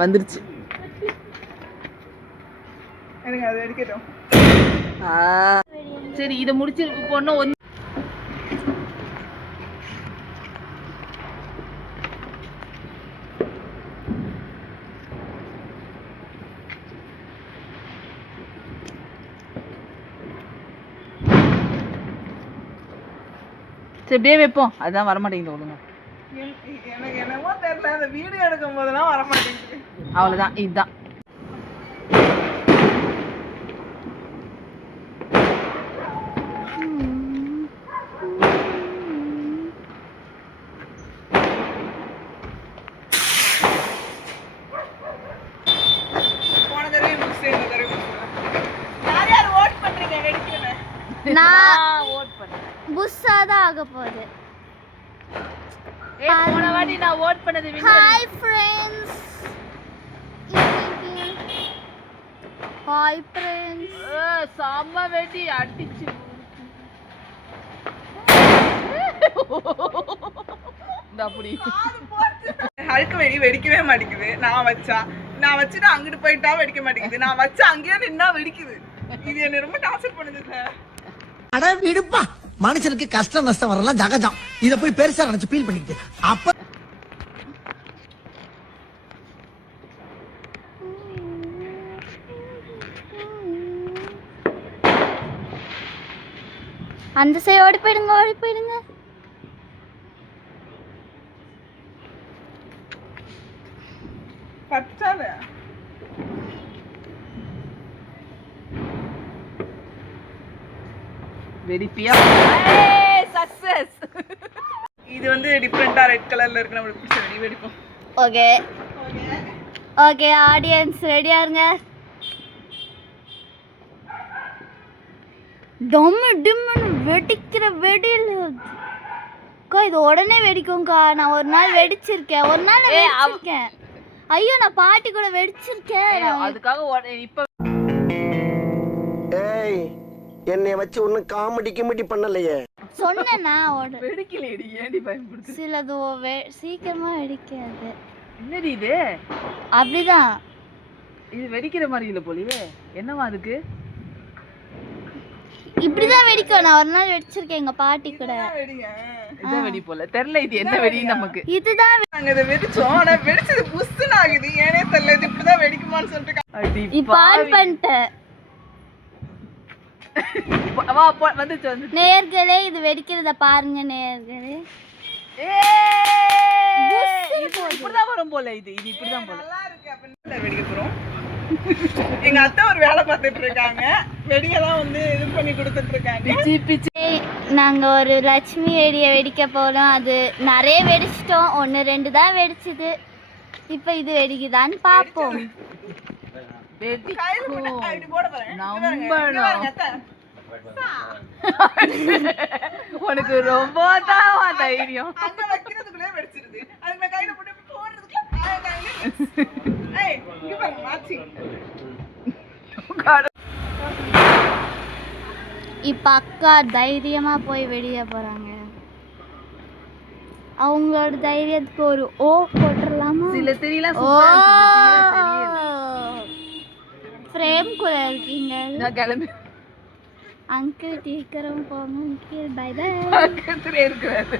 வந்துருச்சு. எனக்கு அது எடுக்கட்டும். சரி இதை முடிச்சு போனா ஒன்று சரி அப்படியே வைப்போம். அதுதான் வரமாட்டேங்குது ஒழுங்கா. எனக்கு என்னமோ தெரியல, அந்த வீடியோ எடுக்கும் போதெல்லாம் வரமாட்டேங்குது. அவ்வளோதான், இதுதான். நான் ஓட் பண்ணேன். புஸ்ஸா தான் ஆக போகுது. போன வாட்டி நான் ஓட் பண்ணது win. Hi friends. Hi friends. சாம வெடி அடிச்சு. இந்த அப்படி ஹல்க் வெடி வெடிக்கவே மாட்டேங்குது. நான் வச்சுட்டு அங்கிட்டு போயிட்டா வெடிக்க மாட்டேங்குது. நான் வச்சா அங்கேயே நின்னா வெடிக்குது. இது என்ன ரொம்ப டார்ச்சர் பண்ணுது சார். அட விடுப்பா, மனுஷனுக்கு கஷ்டம் நஷ்டம் வரலாம் ஜகஜம். இத போய் பெருசா நினைச்சு ஃபீல் பண்ணிக்கிட்டு அப்ப அந்த சைடு ஓடி போயிடுங்க. பச்சால வெடிப்பியா? சக்சஸ். இது வந்து டிஃபரெண்டா ரெட் கலர்ல இருக்கு. நமக்கு பிடிச்ச வெடி வெடிப்போம். ஓகே ஆடியன்ஸ் ரெடியா இருங்க. டம்மு டிம்முன்னு வெடிக்கிற வெடியில் அக்கா இது உடனே வெடிக்கும்க்கா. நான் ஒரு நாள் வெடிச்சிருக்கேன். ஐயோ நான் பாட்டி கூட வெடிச்சிருக்கேன். அதுக்காக இப்ப ஏய் என்னைய வச்சு ஒன்னும் காமெடி பண்ணலையே. சொன்னேன்னா வெடிக்கலடி, ஏன்டி பயப்படுது? சிலது சீக்கிரமா வெடிக்காது. என்னடி இது? அப்படிதான். இது வெடிக்கிற மாதிரி இல்ல போலியே. என்னவா அதுக்கு? இப்படிதான் வெடிக்கும். நான் ஒரு நாள் வெடிச்சிருக்கேன் எங்க பாட்டி கூட. இதான் வெடி போல தெரியல. இது என்ன வெடி நமக்கு? இதுதான் நாங்க இதை வெடிச்சோம். ஆனா வெடிச்சது புஸ்ஸுன்னு ஆகுது. ஏனே தெரியல. இது இப்படிதான் வெடிக்குமான்னு சொல்லிட்டு இப்ப ஆன் பண்ணிட்டேன். வந்துச்சு. நேயர்களே இது வெடிக்கிறத பாருங்க நேயர்களே. இப்படிதான் வரும் போல. இது இப்படிதான் போல. நல்லா இருக்கு. அப்ப வெடிக்க போறோம். எங்க அத்தை ஒரு வேலை பார்த்துட்டு இருக்காங்க. வெடியெல்லாம் வந்து இது பண்ணி கொடுத்துட்டு இருக்காங்க. நாங்க ஒரு லட்சுமி வெடியை வெடிக்க போறோம். அது நிறைய வெடிச்சிட்டோம். 1 2 தான் வெடிச்சது. இப்ப இது வெடிக்குதான்னு பாப்போம். உனக்கு ரொம்ப தான் தைரியம். இப்ப அக்கா தைரியமா போய் வெடிய போறாங்க. அவங்களோட தைரியத்துக்கு ஒரு ஓ போட்டுடலாமா? சில தெரியல. ஃப்ரேம் கூட இருக்கீங்க. நான் கிளம்பி அங்கிள் சீக்கிரம் போங்க அங்கிள். By by. பக்கத்துல இருக்கிறாரு.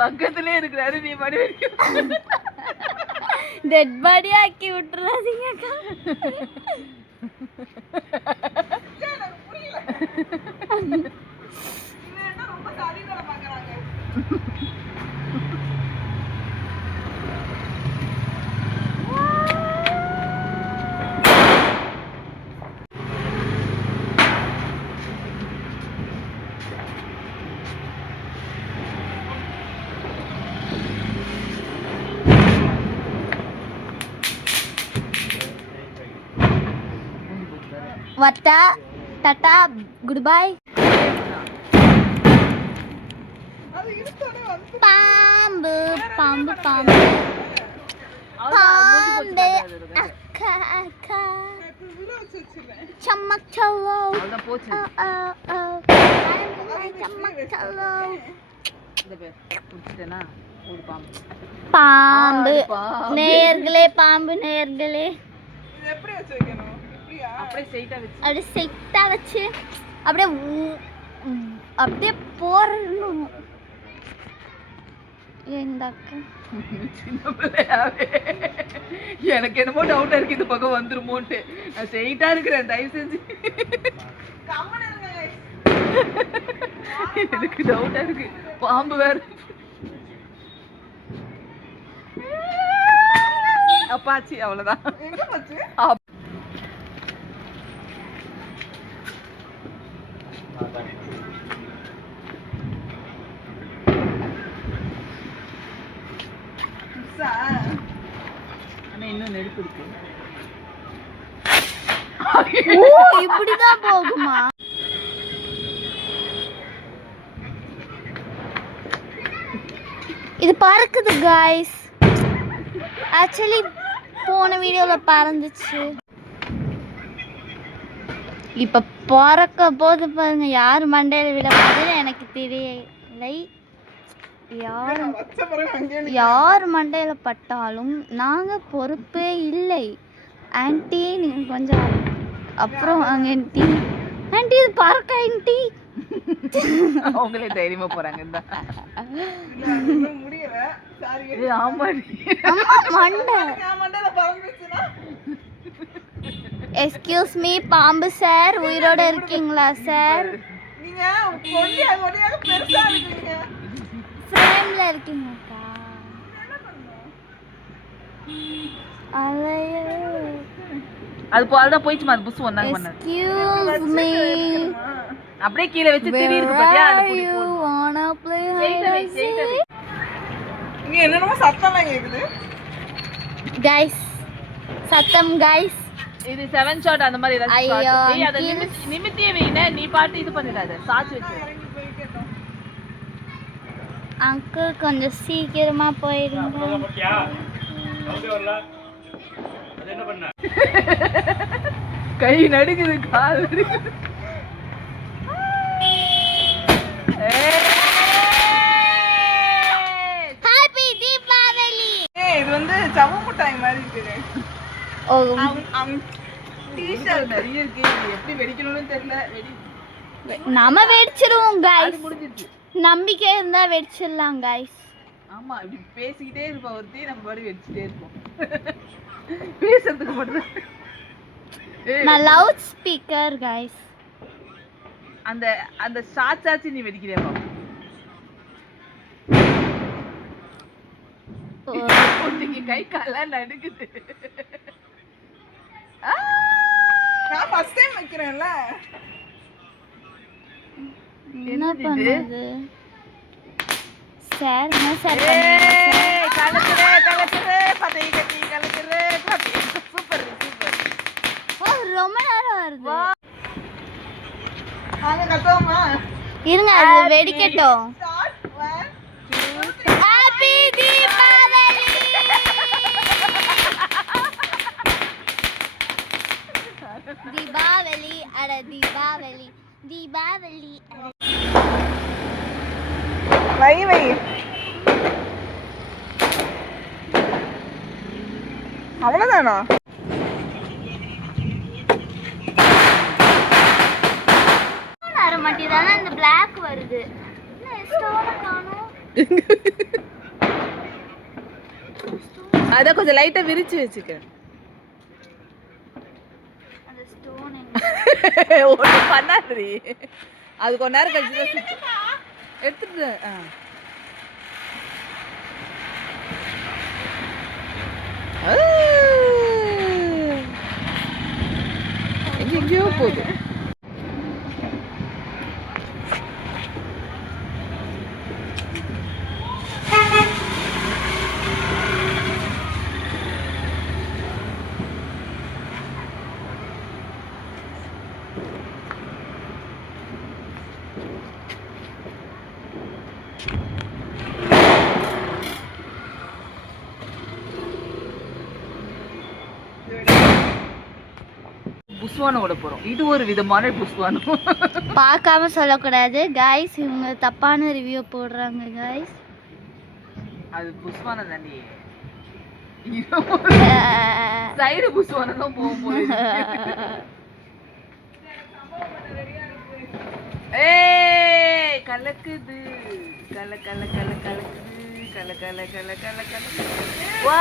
பக்கத்துல இருக்கிறாரு. நீ மடி வரைக்கும் டெட் பாடி ஆக்கி விட்டுறாதீங்க. வட்டா டாடா குட் பை. பாம்பு பாம்பு பாம்பு பாம்பு அக்கா அக்கா வச்சு வச்சிருவேன். சம்மக் சல்லோ அவ்வளவுதான் போச்சு. சம்மக் சல்லோ. இந்த பேர் குடிச்சிட்டேனா ஒரு பாம்பு. பாம்பு பாம்பு. நேயர்களே, பாம்பு நேயர்களே. இது எப்படி வச்சு வைக்கணும்? இப்படியா? அப்படியே ஸ்ட்ரைட்டா வச்சு அப்படியே செட்டா வச்சு அப்படியே அப்படியே போறணும். இந்த அக்கா சின்ன பிள்ளையாவே எனக்கு என்னமோ டவுட்டா இருக்கு இந்த பக்கம் வந்துருமோன்ட்டு. நான் ஸ்ட்ரைட்டா இருக்கிறேன், தயவு செஞ்சு. கம்முனு இருங்க guys. எனக்கு டவுட்டா இருக்கு, பாம்பு வேற. அப்பாச்சி அவ்வளவுதான். எங்க போச்சு? மிஸ்ஸா? ஆனா இன்னும் நெருப்பு இருக்கு. ஓ, இப்படிதான் போகுமா? இது பறக்குது காய்ஸ். ஆக்சுவலி போன வீடியோல பறந்துச்சு. இப்ப பறக்க போது பாருங்க. யார் மண்டையில விட போகுதுன்னு எனக்கு தெரியலை. நான் வச்ச பிறகு அங்கேயே நிக்கிறேன். யார் மண்டையில பட்டாலும் நாங்க பொறுப்பே இல்லை. ஆன்ட்டி நீங்க கொஞ்சம் அப்புறம் அங்க ஆன்ட்டி ஆன்ட்டி இது பறக்க ஆன்ட்டி. அவங்களே தைரியமா போறாங்க. இந்த இல்ல, அது இன்னும் முடியல. சாரி. ஆமா அம்மா மண்டை. நான் மண்டையில பறந்துச்சுன்னா எக்ஸ்கியூஸ் மீ பாம்பு சார், உயிரோட இருக்கீங்களா சார்? நீங்க ஒடியாக பெருசா இருக்கீங்க. ஃப்ரேம்ல இருக்கீங்கக்கா? அலையோ. அது அதுதான் போயிடுச்சுமா. அது புஸ் ஒன்னாங்க பண்ணாது. Excuse me. அப்படியே கீழே வச்சு திரி இருக்கு பாத்தியா, அது புடி you போடு. wanna play ஸ்ட்ரைட்டா வை, ஸ்ட்ரைட்டா வை. இங்க என்னென்னமோ சத்தம்லாம் கேக்குது. guys சத்தம் guys. இது 7 ஷாட் அந்த மாதிரி ஏதாவது ஐயோ, ஷாட். ஏய் அத கீழே- நிமித்தியே வைனே, நீ பாட்டு இது பண்ணிடாத. சாச்சு வச்சு. இறங்கி போய் கேட்டோம். அங்கிள் கொஞ்சம் சீக்கிரமா போயிடுங்க. கை நடுக்குது, கால் நடுக்குது. ஹாப்பி தீபாவளி. ஏய் இது வந்து சவு மிட்டாய் மாதிரி இருக்குது. ஓ, டீஷர்ட் நிறைய இருக்கு. இது எப்படி வெடிக்கணும்னு தெரியல. நம்ம வெடிச்சிருவோம் அது guys. முடிஞ்சிருச்சு. நம்பிக்கை இருந்தா வெடிச்சிடலாம் guys. ஆமா, இப்படி பேசிக்கிட்டே இருப்பா ஒருத்தி, நம்ம பாடி வச்சுட்டே இருப்போம். பேசுறதுக்கு மட்டும். நான் லவுட் ஸ்பீக்கர் guys. அந்த அந்த ஷாட்ஸ் நீ வெடிக்கிறியா பாப்பா? ஒருத்திக்கு கை கால்லாம் நடுக்குது. நான் ஃபர்ஸ்ட் டைம் வைக்கிறேன்ல. என்ன பண்ணுது சார்? என்ன சார் ஏய் கலக்குறே கலக்குறே, பதை கட்டி கலக்குறே, பதை. Super super. ஓ, ரொம்ப நேரம் வருது. நாங்க கத்துவோமா? இருங்க அது வெடிக்கட்டும். Start 1 happy Deepavali. தீபாவளி அட தீபாவளி தீபாவளி அட. வை வை. அவ்வளவுதானா? வர மாட்டேதானே இந்த பிளாக் வருது. என்ன ஸ்டோன் காணோம்? அத கொஞ்சம் லைட்டா விரிச்சு வச்சுக்க. அந்த ஸ்டோன் எங்க? ஒண்ணு பண்ணாதடி. அது கொஞ்ச நேரம் கழிச்சு தான் சுத்து. எடுத்துட்டு எங்கேயோ போகுது. புஸ்வானம் விட போறோம். இது ஒரு விதமான புஸ்வானம். பார்க்காம சொல்லக்கூடாது கைஸ், இவங்க தப்பான ரிவ்யூ போடுறாங்க கைஸ். அது புஸ்வானம் தானே. சைடு புஸ்வானம் தான் போகும்போது. ஏய் கலக்குது, கல கல கல கலக்குது, கல கல கல கல கல. வா